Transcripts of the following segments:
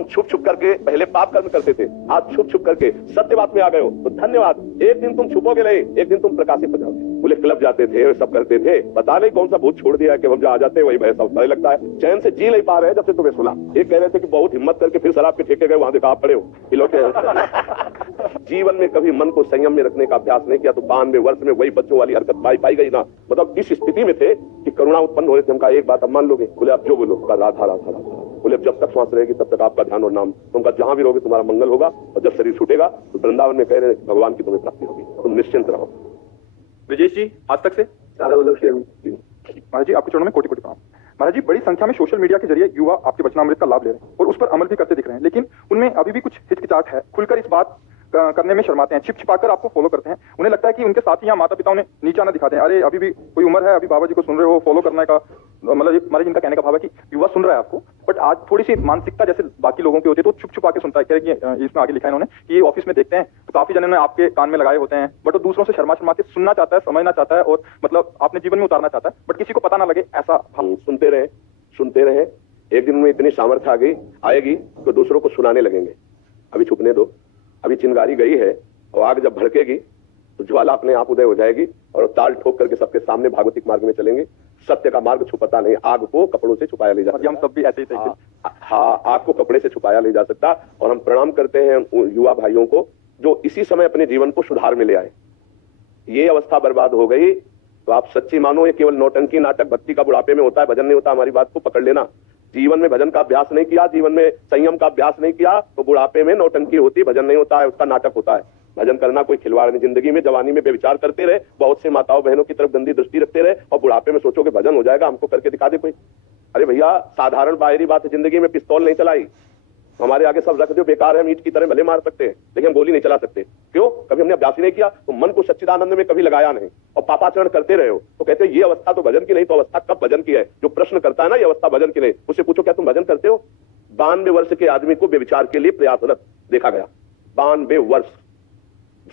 तुम छुप छुप करके पहले पाप कर्म करते थे, आज छुप छुप करके सत्य बात में आ गए हो तो धन्यवाद। एक दिन तुम छुपोगे नहीं, एक दिन तुम प्रकाशित हो जाओगे। बोले क्लब जाते थे, सब करते थे, पता नहीं कौन सा भूत छोड़ दिया कि हम जहाँ जाते हैं वही भैंसा उठने लगता है। चैन से जी नहीं पा रहे जब से तुम्हें सुना। एक कह रहे थे कि बहुत हिम्मत करके फिर शराब के ठेके गए, वहां देखा आप पड़े हो। जीवन में कभी मन को संयम में रखने का अभ्यास नहीं किया तो 92 वर्ष में वही बच्चों वाली हरकत पाई गई ना। मतलब इस स्थिति में थे कि करुणा उत्पन्न हो रही थी। हमका एक बात अब मान लोगे? बोले आप जो बोलो। राधा राधा राधा। बोले जब तक श्वास रहेगी तब तक आपका ध्यान और नाम, तुमका जहां भी रहोगे तुम्हारा मंगल होगा, और जब शरीर छूटेगा तो वृंदावन में कह रहे भगवान की तुम्हें प्राप्ति होगी, तुम निश्चिंत रहो। विजेश जी, आज तक से महाराज जी आपके चरणों में कोटि कोटि प्रणाम। महाराज जी, बड़ी संख्या में सोशल मीडिया के जरिए युवा आपके वचनामृत का लाभ ले रहे हैं और उस पर अमल भी करते दिख रहे हैं, लेकिन उनमें अभी भी कुछ हिचकिचाहट है, खुलकर इस बात करने में शर्माते हैं, छिप छिपाकर आपको फॉलो करते हैं। उन्हें लगता है कि उनके साथी या माता पिता उन्हें नीचा ना दिखा दें। अरे अभी भी कोई उम्र है, अभी बाबा जी को सुन रहे हो, फॉलो करने का, मतलब महाराज इनका कहने का भाव है कि युवा सुन रहा है आपको, बट आज थोड़ी सी मानसिकता जैसे बाकी लोगों की होती है तो छुप छुपा के सुनता है। कह रहे कि इसमें आगे लिखा है इन्होंने कि ये ऑफिस में देखते हैं तो काफी जनों ने आपके कान में लगाए होते हैं, बट वो दूसरों से शर्मा शर्मा के सुनना चाहता है, समझना चाहता है और मतलब आपने जीवन में उतारना चाहता है, बट किसी को पता ना लगे ऐसा। हम सुनते रहे, एक दिन में इतनी सामर्थ्य आएगी तो दूसरों को सुनाने लगेंगे। अभी छुपने दो, अभी चिंगारी गई है और आग जब भड़केगी तो ज्वाला अपने आप उदय हो जाएगी और ताल ठोक करके सबके सामने भागवतिक मार्ग में चलेंगे। सत्य का मार्ग छुपता नहीं, आग को कपड़ों से छुपाया ले जा सकता। हम सब भी ऐसे ही थे। हाँ, आग को कपड़े से छुपाया ले जा सकता। और हम प्रणाम करते हैं युवा भाइयों को जो इसी समय अपने जीवन को सुधार में ले आए। ये अवस्था बर्बाद हो गई तो आप सच्ची मानो ये केवल नौटंकी नाटक भक्ति का बुढ़ापे में होता है, भजन नहीं होता। हमारी बात को पकड़ लेना। जीवन में भजन का अभ्यास नहीं किया, जीवन में संयम का अभ्यास नहीं किया तो बुढ़ापे में नौटंकी होती, भजन नहीं होता है, उसका नाटक होता है। भजन करना कोई खिलवाड़ नहीं। जिंदगी में जवानी में बेविचार करते रहे, बहुत से माताओं बहनों की तरफ गंदी दृष्टि रखते रहे और बुढ़ापे में सोचोगे भजन हो जाएगा, हमको करके दिखा दे कोई। अरे भैया, साधारण बाहरी बात है, जिंदगी में पिस्तौल नहीं चलाई, हमारे आगे सब रख दो, बेकार है, मीट की तरह भले मार सकते हैं लेकिन हम गोली नहीं चला सकते। क्यों? कभी हमने अभ्यास ही नहीं किया, तो मन को सच्चिदानंद में कभी लगाया नहीं और पापाचरण करते रहे हो। तो कहते हैं ये अवस्था तो भजन की नहीं, तो अवस्था कब भजन की है? जो प्रश्न करता है ना ये अवस्था भजन की नहीं, उससे पूछो क्या तुम भजन करते हो? 92 वर्ष के आदमी को बेविचार के लिए प्रयासरत देखा गया। 92 वर्ष,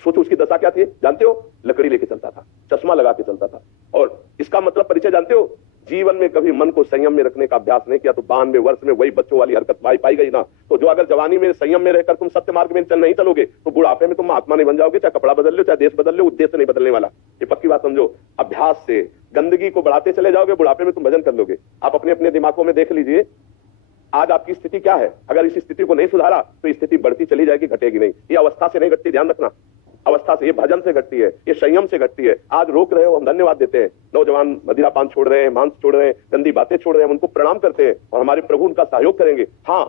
सोचो उसकी दशा क्या थी जानते हो? लकड़ी लेके चलता था, चश्मा लगा के चलता था। और इसका मतलब परिचय जानते हो? जीवन में कभी मन को संयम में रखने का अभ्यास नहीं किया तो 92 वर्ष में वही बच्चों वाली हरकत पाई गई ना। तो जो अगर जवानी में संयम में रहकर तुम सत्य मार्ग में नहीं चलोगे तो बुढ़ापे में तुम महात्मा नहीं बन जाओगे। चाहे कपड़ा बदल लो, चाहे देश बदल लो, उद्देश्य नहीं बदलने वाला। ये पक्की बात समझो। अभ्यास से गंदगी को बढ़ाते चले जाओगे, बुढ़ापे में तुम भजन कर लोगे। आप अपने अपने दिमागों में देख लीजिए आज आपकी स्थिति क्या है। अगर इस स्थिति को नहीं सुधारा तो स्थिति बढ़ती चली जाएगी, घटेगी नहीं। ये अवस्था से नहीं घटती, ध्यान रखना। अवस्था से, ये भजन से घटती है, ये संयम से घटती है। आज रोक रहे हो, हम धन्यवाद देते हैं। नौजवान मदिरा पान छोड़ रहे हैं, मांस छोड़ रहे हैं, गंदी बातें छोड़ रहे हैं, हम उनको प्रणाम करते हैं और हमारे प्रभु उनका सहयोग करेंगे। हाँ,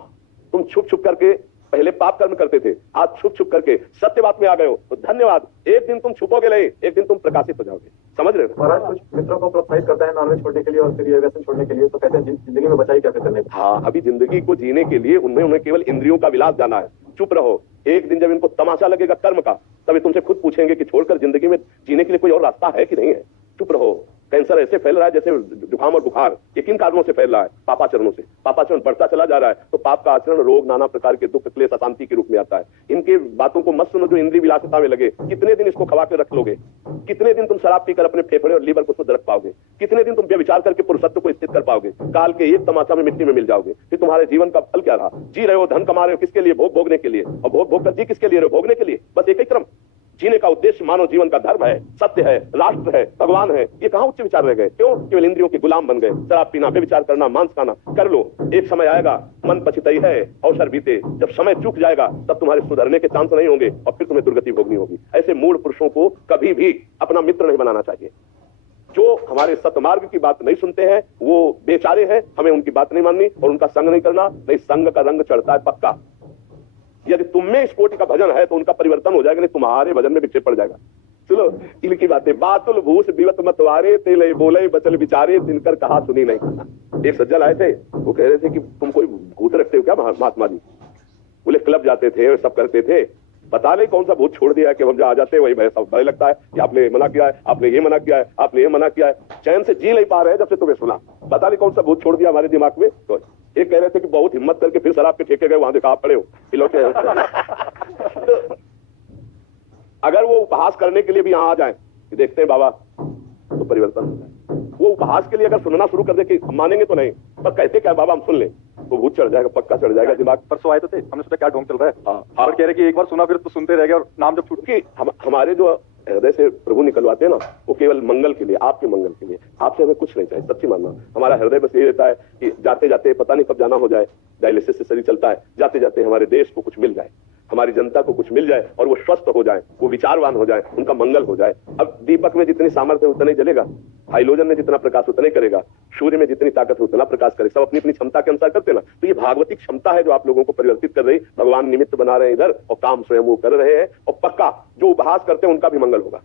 तुम छुप छुप करके पहले पाप कर्म करते थे, आज छुप छुप करके सत्य बात में आ गए हो तो धन्यवाद। एक दिन तुम छुपोगे नहीं, एक दिन तुम प्रकाशित हो जाओगे। समझ रहे हो? महाराज कुछ मित्रों को प्रोत्साहित करता है नॉनवेज छोड़ने के लिए और फिर ये व्यसन छोड़ने के लिए, तो कहते हैं जिंदगी में बचाई क्या करने। हाँ, अभी जिंदगी को जीने के लिए उन्हें केवल इंद्रियों का विलास जाना है। चुप रहो। एक दिन जब इनको तमाशा लगेगा कर्म का तभी तुमसे खुद पूछेंगे कि छोड़कर जिंदगी में जीने के लिए कोई और रास्ता है कि नहीं है। चुप रहो। कैंसर ऐसे फैल रहा है जैसे जुकाम और बुखार। ये किन कारणों से फैल रहा है? पापाचरणों से। पापाचरण बढ़ता चला जा रहा है तो पाप का आचरण रोग, नाना प्रकार के दुख, क्लेश, अशांति के रूप में आता है। इनके बातों को मत सुनो जो इंद्रिय विलासिता में लगे। कितने दिन इसको खवा के रख लोगे? कितने दिन तुम शराब पीकर अपने फेफड़े और लीवर को शुद्ध रख पाओगे? कितने दिन तुम व्यभिचार करके पुरुषत्व को स्थित कर पाओगे? काल के एक तमाचा में मिट्टी में मिल जाओगे। फिर तुम्हारे जीवन का फल क्या रहा? जी रहे हो, धन कमा रहे हो, किसके लिए? भोग भोगने के लिए। और भोग भोग कर जी किसके लिए रहे हो? भोगने के लिए। बस एक ही क्रम। जीने का उद्देश्य मानव जीवन का धर्म है, सत्य है, राष्ट्र है, भगवान है। ये कहां उच्च विचार रह गए? क्यों? केवल इंद्रियों के गुलाम बन गए। शराब पीना, व्यभिचार करना, मांस खाना कर लो। एक समय आएगा, मन पछताई है, अवसर बीते, जब समय चूक जाएगा तब तुम्हारे सुधरने के चांस नहीं होंगे और फिर तुम्हें दुर्गति भोगनी होगी। ऐसे मूढ़ पुरुषों को कभी भी अपना मित्र नहीं बनाना चाहिए। जो हमारे सतमार्ग की बात नहीं सुनते हैं वो बेचारे हैं, हमें उनकी बात नहीं माननी और उनका संग नहीं करना। नहीं, संग का रंग चढ़ता है पक्का। यदि तुम में इस कोटि का भजन है तो उनका परिवर्तन हो जाएगा, नहीं तुम्हारे भजन में विक्षेप पड़ जाएगा। चलो इनकी बातें। बातुल भूष बिवत मतवारे तेले बोले बचल विचारे तिनकर कहा सुनी नहीं। एक सज्जन आए थे, वो कह रहे थे कि तुम कोई भूत रखते हो क्या महात्मा जी? बोले क्लब जाते थे, सब करते थे, पता नहीं कौन सा भूत छोड़ दिया कि हम जहाँ जाते हैं वही भैंसा उठने लगता है कि आपने मना किया है, आपने ये मना किया है, आपने ये मना किया है। चैन से जी नहीं पा रहे हैं जब से तुम्हें सुना। पता नहीं कौन सा भूत छोड़ दिया हमारे दिमाग में। तो एक कह रहे थे कि बहुत हिम्मत करके फिर शराब के ठेके गए, वहां देखा आप पड़े हो। तो अगर वो उपहास करने के लिए भी यहाँ आ जाए कि देखते हैं बाबा, तो परिवर्तन हो जाए। वो उपहास के लिए अगर सुनना शुरू कर दे कि मानेंगे तो नहीं, पर कहते क्या बाबा हम सुन लें, वो भूत चढ़ जाएगा, पक्का चढ़ जाएगा दिमाग। परसों आए तो थे, हमने सोचा क्या ढोंग चल रहा है। हाँ। पर कह रहे कि एक बार सुना फिर तो सुनते रह गए और नाम जब छूट कि हमारे जो हृदय से प्रभु निकलवाते हैं ना, वो केवल मंगल के लिए, आपके मंगल के लिए। आपसे हमें कुछ नहीं चाहिए, सच्ची मानना। हमारा हृदय बस ये रहता है कि जाते जाते पता नहीं कब जाना हो जाए, डायलिसिस से शरीर चलता है, जाते जाते हमारे देश को कुछ मिल जाए, हमारी जनता को कुछ मिल जाए और वो स्वस्थ हो जाए, वो विचारवान हो जाए, उनका मंगल हो जाए। अब दीपक में जितनी सामर्थ्य है उतना ही जलेगा, हाइलोजन में जितना प्रकाश उतना ही करेगा, सूर्य में जितनी ताकत है उतना प्रकाश करे। सब अपनी अपनी क्षमता के अनुसार करते ना। तो ये भागवती क्षमता है जो आप लोगों को परिवर्तित कर रही। भगवान निमित्त बना रहे हैं इधर और काम स्वयं वो कर रहे हैं। और पक्का जो उपहास करते हैं उनका भी मंगल होगा,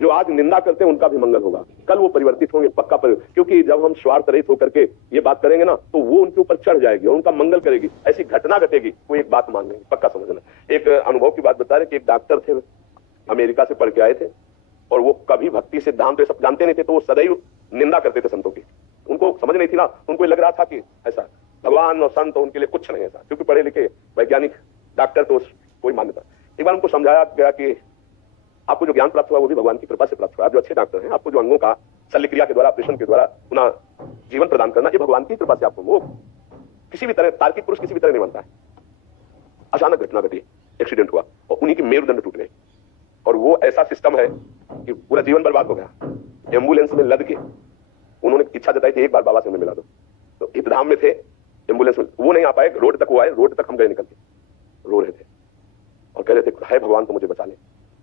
जो आज निंदा करते हैं उनका भी मंगल होगा। कल वो परिवर्तित होंगे पक्का क्योंकि जब हम स्वार्थ रहित होकर के ये बात करेंगे ना, तो वो उनके ऊपर चढ़ जाएगी और उनका मंगल करेगी। ऐसी घटना घटेगी, वो एक बात मान लेंगे, पक्का समझना। एक अनुभव की बात बता रहे कि एक डॉक्टर थे, अमेरिका से पढ़ के आए थे और वो कभी भक्ति सिद्धांत ये सब जानते नहीं थे, तो वो सदैव निंदा करते थे संतों की। उनको समझ नहीं थी ना, उनको लग रहा था कि ऐसा भगवान और संत उनके लिए कुछ नहीं, ऐसा क्योंकि पढ़े लिखे वैज्ञानिक डॉक्टर तो कोई मान्यता। एक बार उनको समझाया गया कि आपको जो ज्ञान प्राप्त हुआ वो भी भगवान की कृपा से प्राप्त हुआ। आप जो अच्छे डॉक्टर हैं, आपको जो अंगों का शल्य क्रिया के द्वारा, ऑपरेशन के द्वारा पुनः जीवन प्रदान करना, ये भगवान की कृपा से आपको, वो किसी भी तरह तार्किक पुरुष किसी भी तरह नहीं बनता है। अचानक घटना घटी, एक्सीडेंट हुआ और उन्हीं की मेरुदंड टूट गई और वो ऐसा सिस्टम है कि पूरा जीवन बर्बाद हो गया। एम्बुलेंस में लद के उन्होंने इच्छा जताई थी एक बार बाबा से हमें मिला दो, तो हितधाम में थे, एम्बुलेंस में वो नहीं आ पाए, रोड तक वो आए, रोड तक हम गए निकल के, रो रहे थे और कह रहे थे हाय भगवान तो मुझे बचा ले।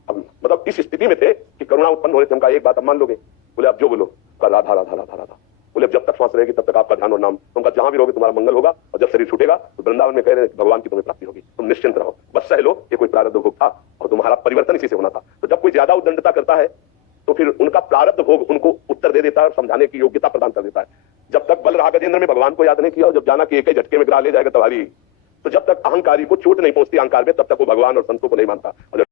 अब मतलब इस स्थिति में थे कि करुणा उत्पन्न हो रही थी। हमका एक बात अब मान लोगे? बोले आप जो बोलो। राधा राधा राधा राधा। बोले जब तक श्वास रहेगी तब तक आपका ध्यान और नाम, तुमका जहां भी रहोगे तुम्हारा मंगल होगा और जब शरीर छूटेगा तो वृंदावन में कह रहे भगवान की तुम्हें प्राप्ति होगी, तुम निश्चिंत रहो, बस सह लो, ये कोई प्रारब्ध भोग था और तुम्हारा परिवर्तन इसी से होना था। तो जब कोई ज्यादा उद्दंडता करता है तो फिर उनका प्रारब्ध भोग उनको उत्तर दे देता है और समझाने की योग्यता प्रदान कर देता है। जब तक बल रहा गजेंद्र में भगवान को याद नहीं किया और जब जाना कि एक ही झटके में गिरा ले जाएगा तुम्हारी, तो जब तक अहंकारी को चोट नहीं पहुंचती अहंकार में, तब तक वो भगवान और संतों को नहीं मानता। और